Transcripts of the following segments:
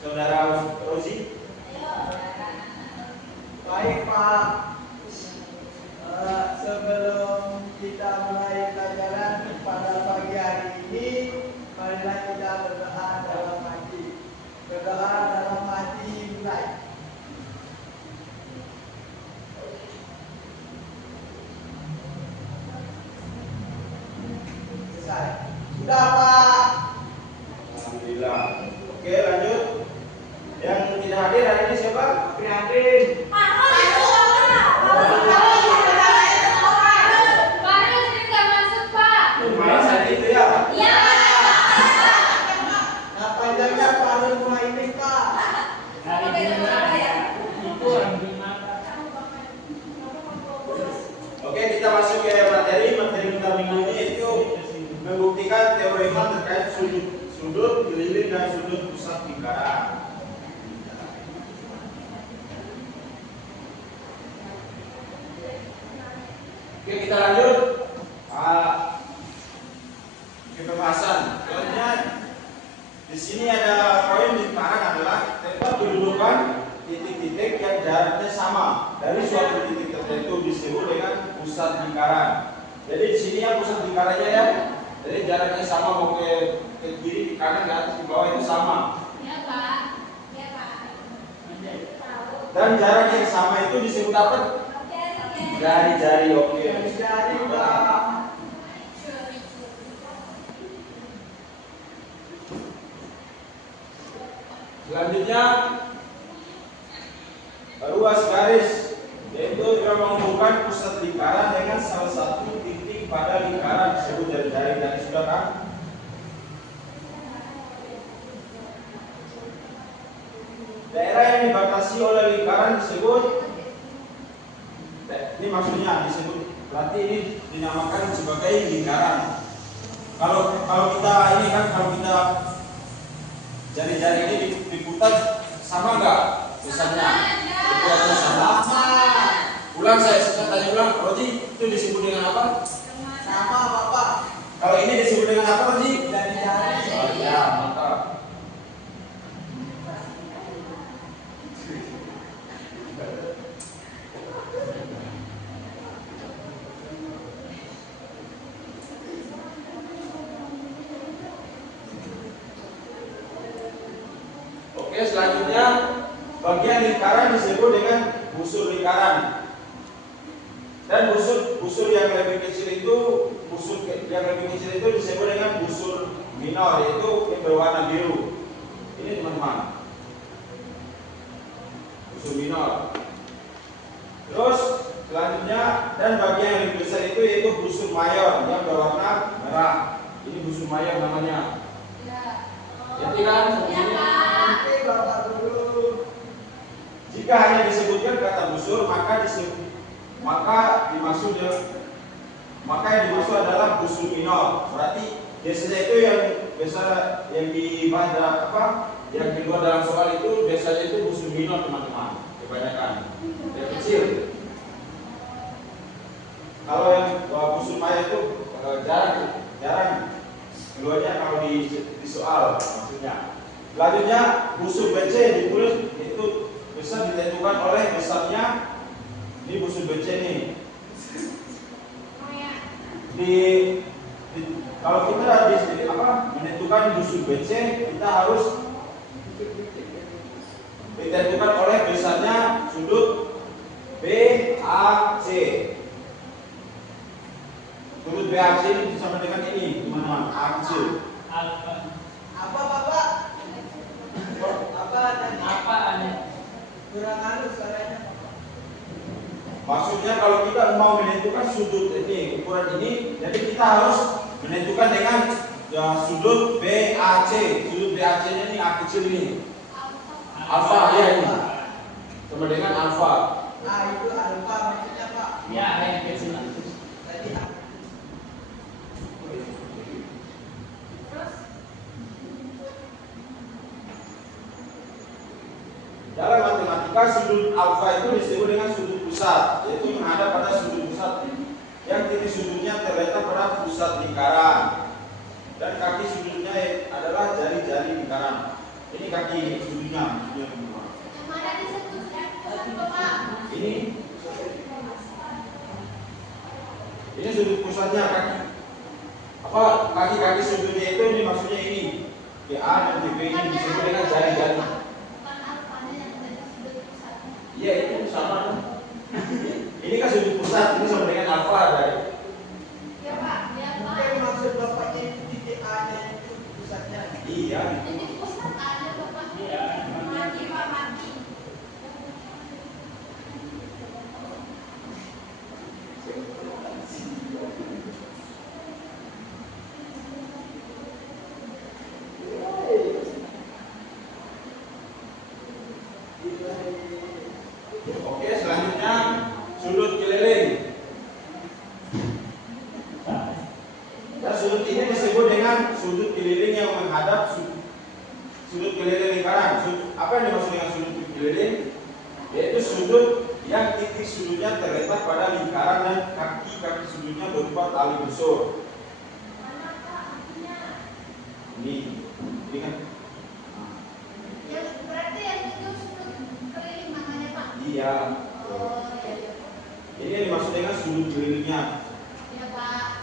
Saudara Rozi? Baik Pak, sebelum kita mulai pelajaran pada pagi hari ini, marilah kita berdoa dalam hati. Berdoa dalam hati mulai. Selesai. Sudah Pak. Alhamdulillah. Oke, lanjut. Yang tidak hadir hari ini siapa? Prihatin. Masa itu ya? Nah, panjangnya Pak rumah ini Pak. Oke, kita masuk ke materi kita minggu ini itu membuktikan teorema terkait sudut keliling dan sudut pusat lingkaran. Oke, kita lanjut ke pembahasan. Selanjutnya di sini ada poin di kanan adalah tempat kedudukan titik-titik yang jaraknya sama dari suatu titik tertentu disebut dengan pusat lingkaran. Jadi di sini ya pusat lingkarannya ya. Jadi jaraknya sama mau ke kiri, ke kanan, ke atas, ke bawah itu sama. Ya Pak. Ya Pak. Dan jarak yang sama itu disebut apa? Jari-jari. Oke. Jari Pak. Selanjutnya ruas garis, yaitu yang menghubungkan pusat lingkaran dengan salah satu titik pada lingkaran disebut jari-jari. Dan sudah kan? Daerah yang dibatasi oleh lingkaran disebut, ini maksudnya disebut, berarti ini dinamakan sebagai lingkaran. Kalau kita ini kan, kalau kita jari-jari ini diputar sama nggak besarnya? Ukurannya sama. Ulang saya tanya ulang, Roji itu disebut dengan apa? Sama Bapak. Kalau ini disebut dengan apa, Roji? Jari-jari. Oh ya, mantap. Oke, selanjutnya bagian lingkaran disebut dengan busur lingkaran. Dan busur yang lebih kecil itu disebut dengan busur minor, yaitu yang berwarna biru. Ini teman-teman, busur minor. Terus selanjutnya dan bagian yang lebih besar itu yaitu busur mayor yang berwarna merah. Ini busur mayor namanya. Jadi kan? Oke Bapak dulu. Jika hanya disebutkan kata busur, maka yang dimaksud adalah busur minor. Berarti biasanya itu yang biasa yang dibahas apa? Yang kedua dalam soal itu biasanya itu busur minor teman-teman, kebanyakan yang kecil. Kalau yang busur mayor itu jarang. Keduanya kalau di soal maksudnya. Selanjutnya busur BC ditulis itu bisa ditentukan oleh besarnya. Ini busur BC nih. Kalau kita menentukan busur BC, kita harus ditentukan oleh besarnya sudut BAC. Sudut BAC ini sama dengan ini, teman-teman, AC. Apa Bapak? Apa ada? Kurang halus suaranya. Maksudnya kalau kita mau menentukan sudut ini, ukuran ini, jadi kita harus menentukan dengan sudut BAC. Sudut BAC-nya ini A kecil ini. Alfa ya ini. Sama dengan alfa. Nah itu alfa maksudnya Pak. Ya, yang kecil. Tadi dalam matematika sudut alfa itu disebut dengan sudut pusat, yaitu menghadap pada sudut pusat yang titik sudutnya terletak pada pusat lingkaran dan kaki sudutnya adalah jari-jari lingkaran. Ini kaki sudutnya teman-teman. Yang mana disebut pusat Bapak? Ini sudut pusatnya kaki. Apa kaki-kaki sudutnya ini maksudnya ini. A dan B ini disebut dengan jari-jari. Bukan alfanya yang tadi sudut pusatnya. Iya itu sama. Ini kan sudut pusat, ini sama dengan alfa dari. Ya Pak, ya Pak. Mungkin maksud bapaknya itu titik A-nya itu pusatnya. Iya. Ini pusat ada Bapak. Mati Pak, mati. Oke, selanjutnya sudut keliling. Dan sudut ini disebut dengan sudut keliling yang menghadap sudut keliling lingkaran. Apa yang dimaksud dengan sudut keliling? Yaitu sudut yang titik sudutnya terletak pada lingkaran dan kaki-kaki sudutnya berupa tali busur. Mana Pak artinya? Ini kan? Ya berarti yang itu sudut keliling makanya Pak. Iya. Oh iya iya. Ini yang dimaksud dengan sudut kelilingnya. Ya Pak.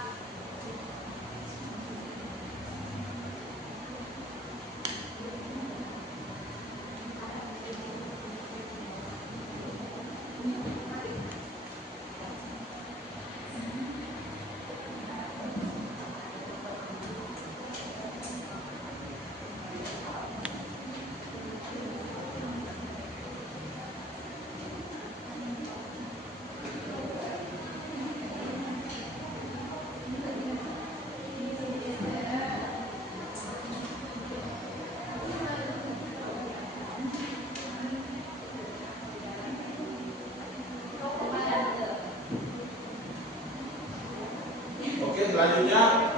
Oke, selanjutnya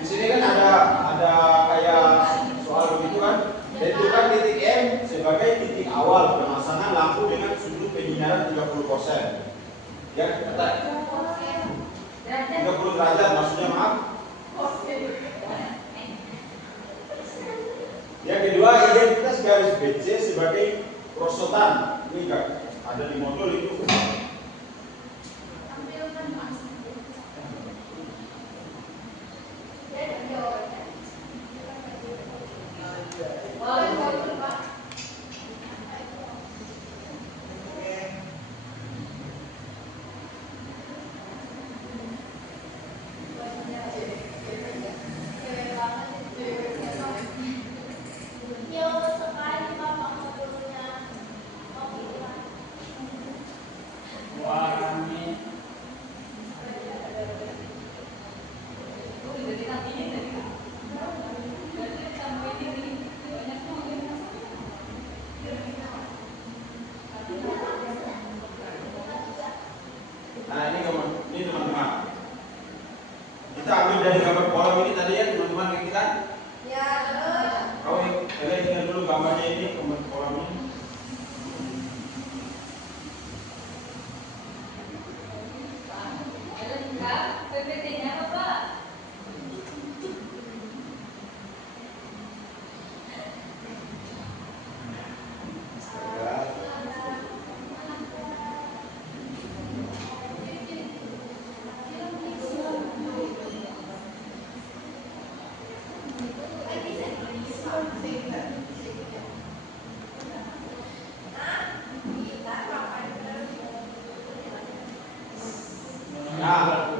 di sini kan ada kayak soal begitu kan. Tentukan titik M sebagai titik awal pemasangan lampu dengan sudut penyinaran 30%. Ya, kata 30 derajat maksudnya maaf. Yang kedua, identitas garis BC sebagai perosotan. Ini enggak ada di modul itu. Tampilkan Pak. Ya jawabannya. Boleh boleh Pak. Yo sekali Bapak mobilnya. Mobil. Nah, ini teman-teman. Kita ambil dari gambar kolam ini tadi ya teman-teman yang kita. Ya, terus. Kalian ingat dulu gambarnya ini gambar kolam ini. PPT-nya apa Pak? Nah,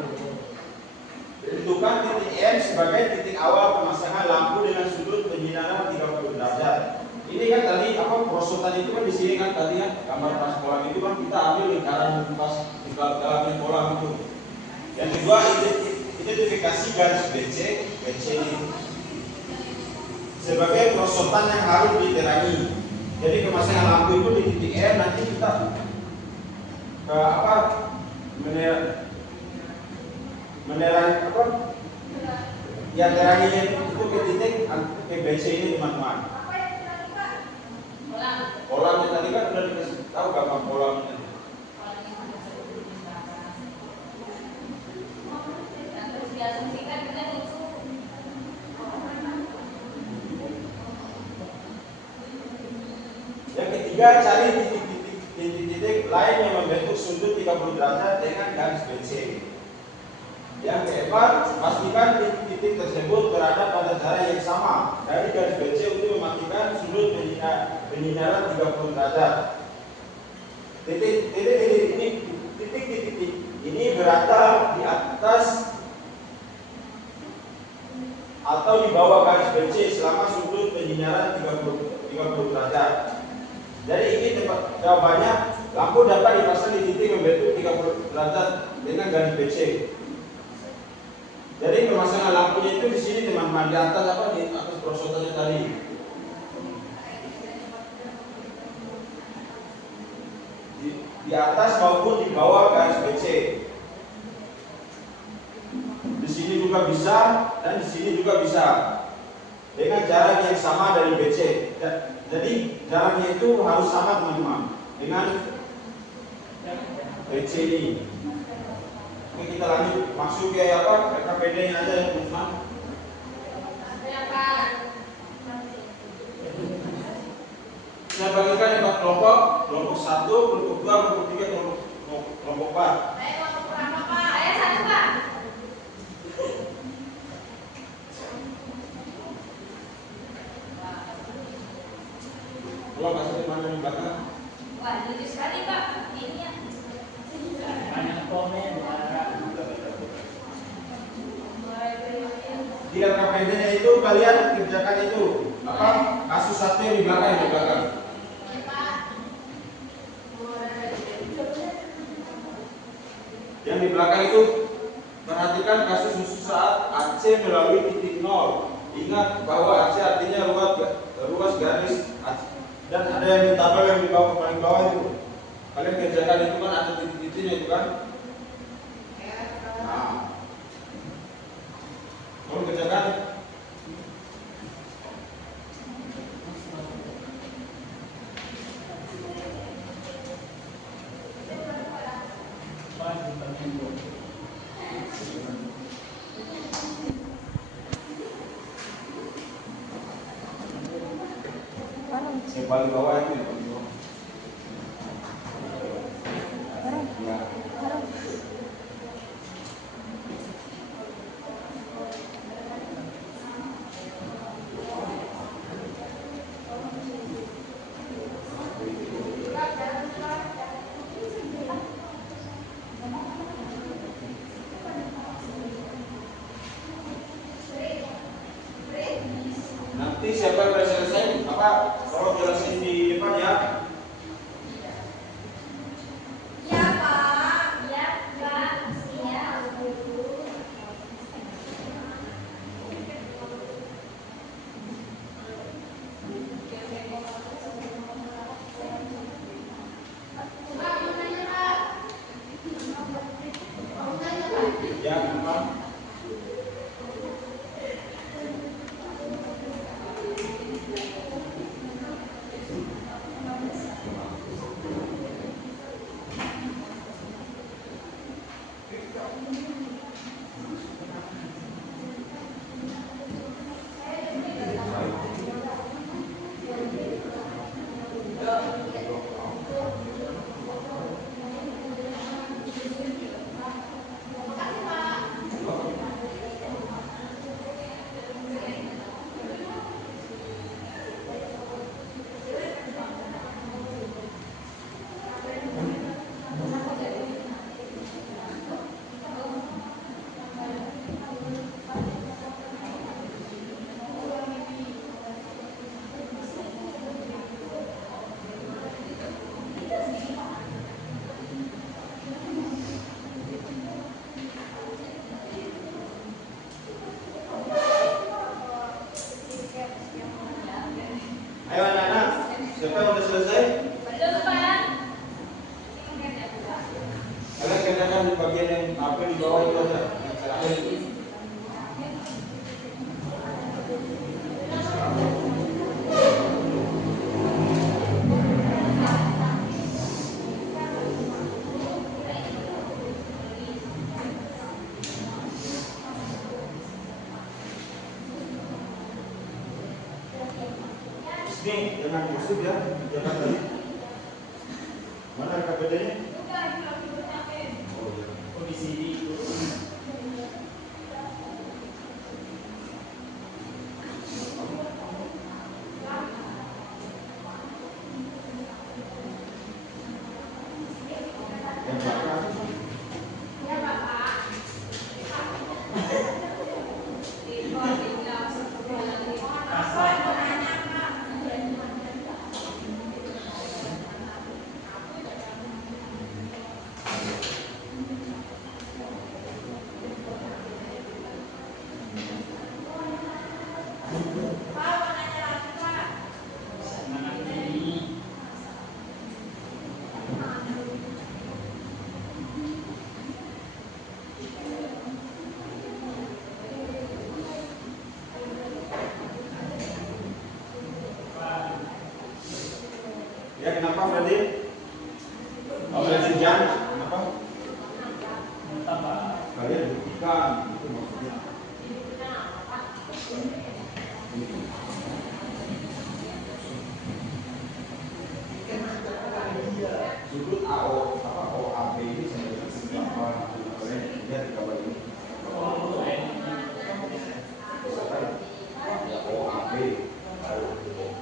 tentukan titik M sebagai titik awal pemasangan lampu dengan sudut penyinaran 30 derajat. Ini kan tadi apa perosotan itu kan di sini kan tadi ya gambar pas kolam itu kan kita ambil lingkaran pas di dalamnya kolam itu. Yang kedua identifikasi garis BC ini sebagai perosotan yang harus diterangi. Jadi pemasangan lampu itu di titik M nanti kita ke apa menerangi apa? Yang teranginya itu ke titik ke BC ini teman-teman. Apa yang tadi Pak? Kolam. Kolamnya tadi kan sudah dikasih tahu gambar kolamnya. Terus diasumsikan kita itu ketiga, cari titik-titik lain yang membentuk sudut 30 derajat dengan garis BC. Yang keempat, pastikan titik-titik tersebut berada pada jarak yang sama dari garis BC untuk memastikan sudut penyinaran 30 derajat. Titik-titik ini berada di atas atau di bawah garis BC selama sudut penyinaran 30 derajat. Jadi ini jawabannya, lampu dapat dipasang di titik membentuk 30 derajat dengan garis BC. Jadi pemasangan lampunya itu di sini teman-teman, di atas apa, di atas prosotannya tadi. Di atas maupun di bawah garis BC. Di sini juga bisa dan di sini juga bisa. Dengan jarak yang sama dari BC. Jadi jaraknya itu harus sama teman-teman dengan BC ini. Oke, kita lanjut masuk ke apa? KPD nya aja ya teman-teman. Saya bagikan 4 kelompok, kelompok 1, kelompok 2, kelompok 3, kelompok 4. Saya kelompok berapa, Pak? Saya 1, Pak. Kalau kasih di mana di belakang? Wah, lucu sekali, Pak. Ini ya. Banyak komen. Di KPD-nya itu kalian kerjakan itu apa? Kasus 1 yang di belakang, di belakang. Yang di belakang itu perhatikan kasus khusus saat AC melalui titik 0. Ingat bahwa AC artinya ruas garis AC. Dan ada yang di tabel yang di bawah, paling bawah itu. Kalian kerjakan itu kan ada titik-titiknya itu kan. Nah, kalau kerjakan yang paling bawah itu yang paling bawah. Ya. Nanti siapa yang sudah selesai apa kalau jelasin di depan ya. Iya, Pak. Iya, Pak. Iya. Pak, mau nanya, Pak. Mau nanya, Pak. Ya, Pak. Ayo anak-anak, siapa yang sudah selesai? Belum, Pak. Kalian kerjakan di bagian yang apa di bawah itu aja, yang terakhir itu. Ini jangan musuh ya, jangan tadi. Mana KPD-nya? Bukan, kalau dibedakan. Oh iya. Oh di sini itu. Yang belakang. Ya, Bapak. Apa mau nanya, Pak? Pak, mau nanya lagi, Pak. Mana ini? Ya kenapa Freddy? Oh Freddy Jan, kenapa? Tambah. Kalian buktikan, itu maksudnya. Sudut AO apa OAB ini sama dengan sudut apa? Kalian lihat di gambar ini. Oh, Ya, OAB.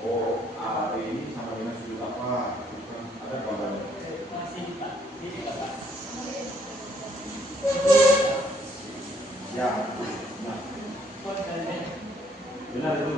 OAB ini sama dengan sudut apa? Bukan, ada gambarnya. masih Pak. Ini Pak. Ya, nah, Buat kalian. benar itu.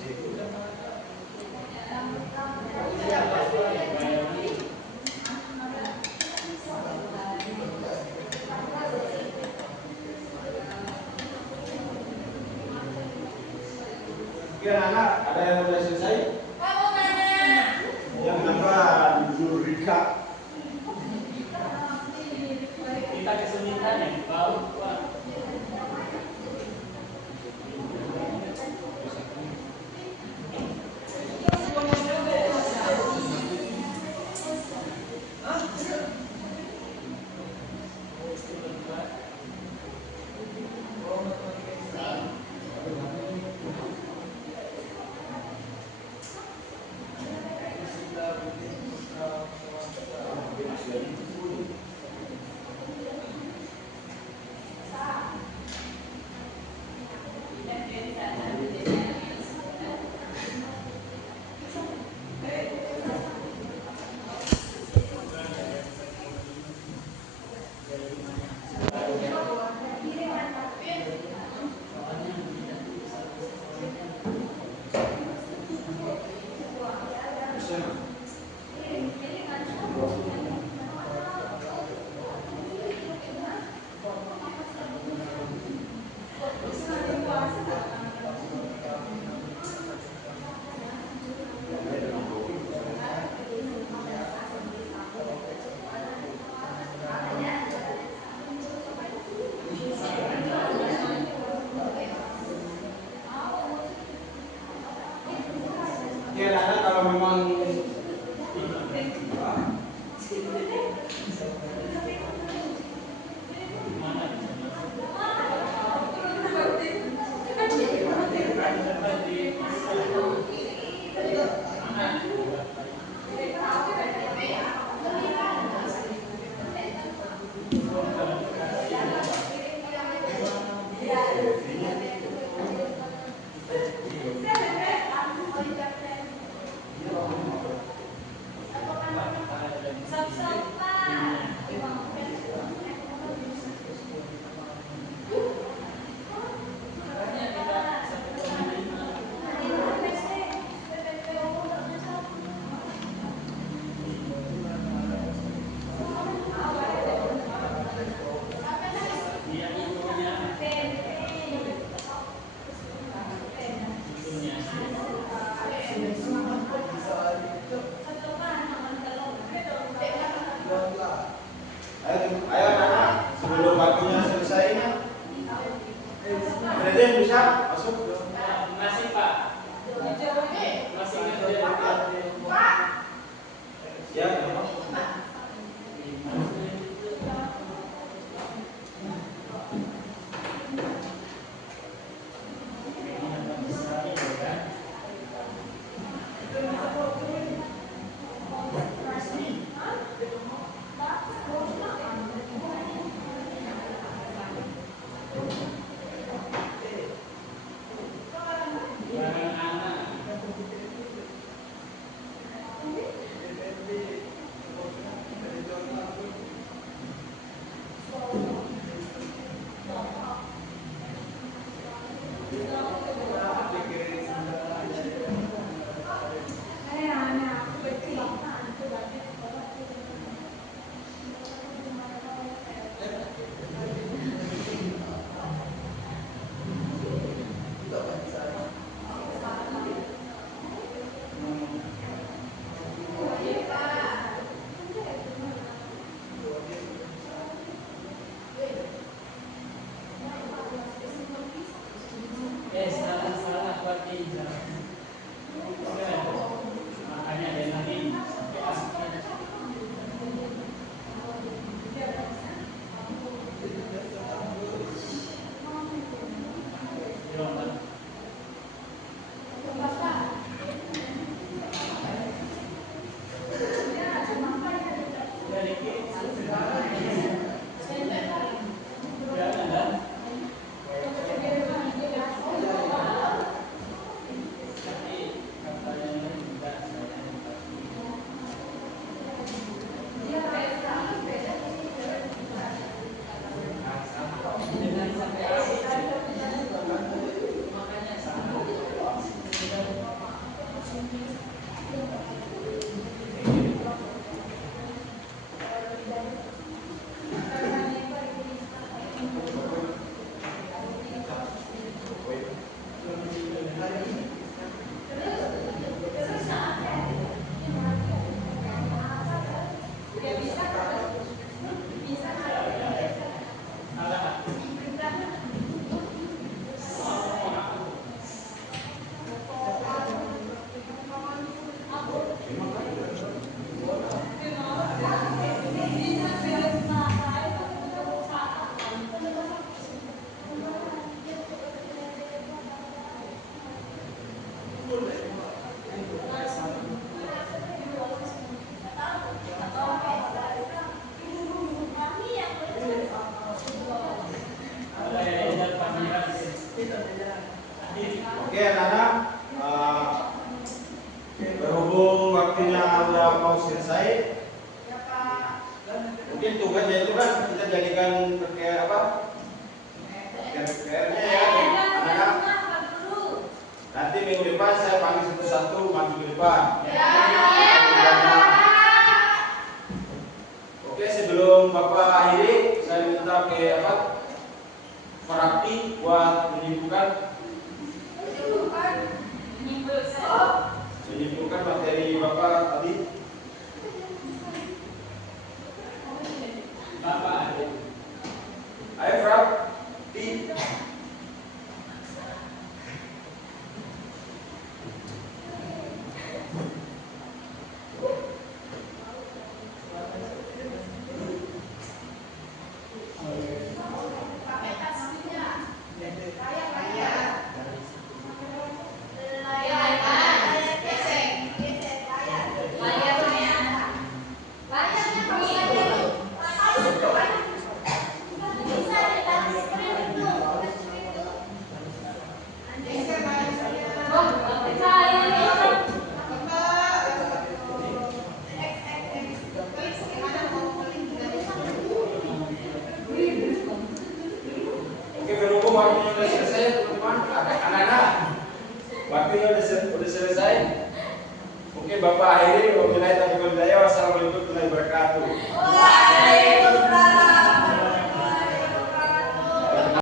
Oke anak, ada yang sudah selesai? Yang kenapa judul Rika? Kita kesulitan yang bau. Oke anak, kalau memang Oke anak-anak, berhubung waktunya udah mau selesai, mungkin tugasnya itu kan kita jadikan kayak apa? PR-nya ya, anak-anak. Nanti minggu depan saya panggil satu-satu maju ke depan. Oke, sebelum Bapak akhiri, saya minta ke apa? Prakti buat menyimpulkan materi Bapak tadi. Bapak ada. Ayo Prakti. Oke, berhubung waktunya sudah selesai, teman-teman, anak-anak, waktunya sudah selesai. Mungkin Bapak akhiri, wabillahi taufiq wal hidayah. Wassalamualaikum warahmatullahi wabarakatuh. Waalaikumsalam.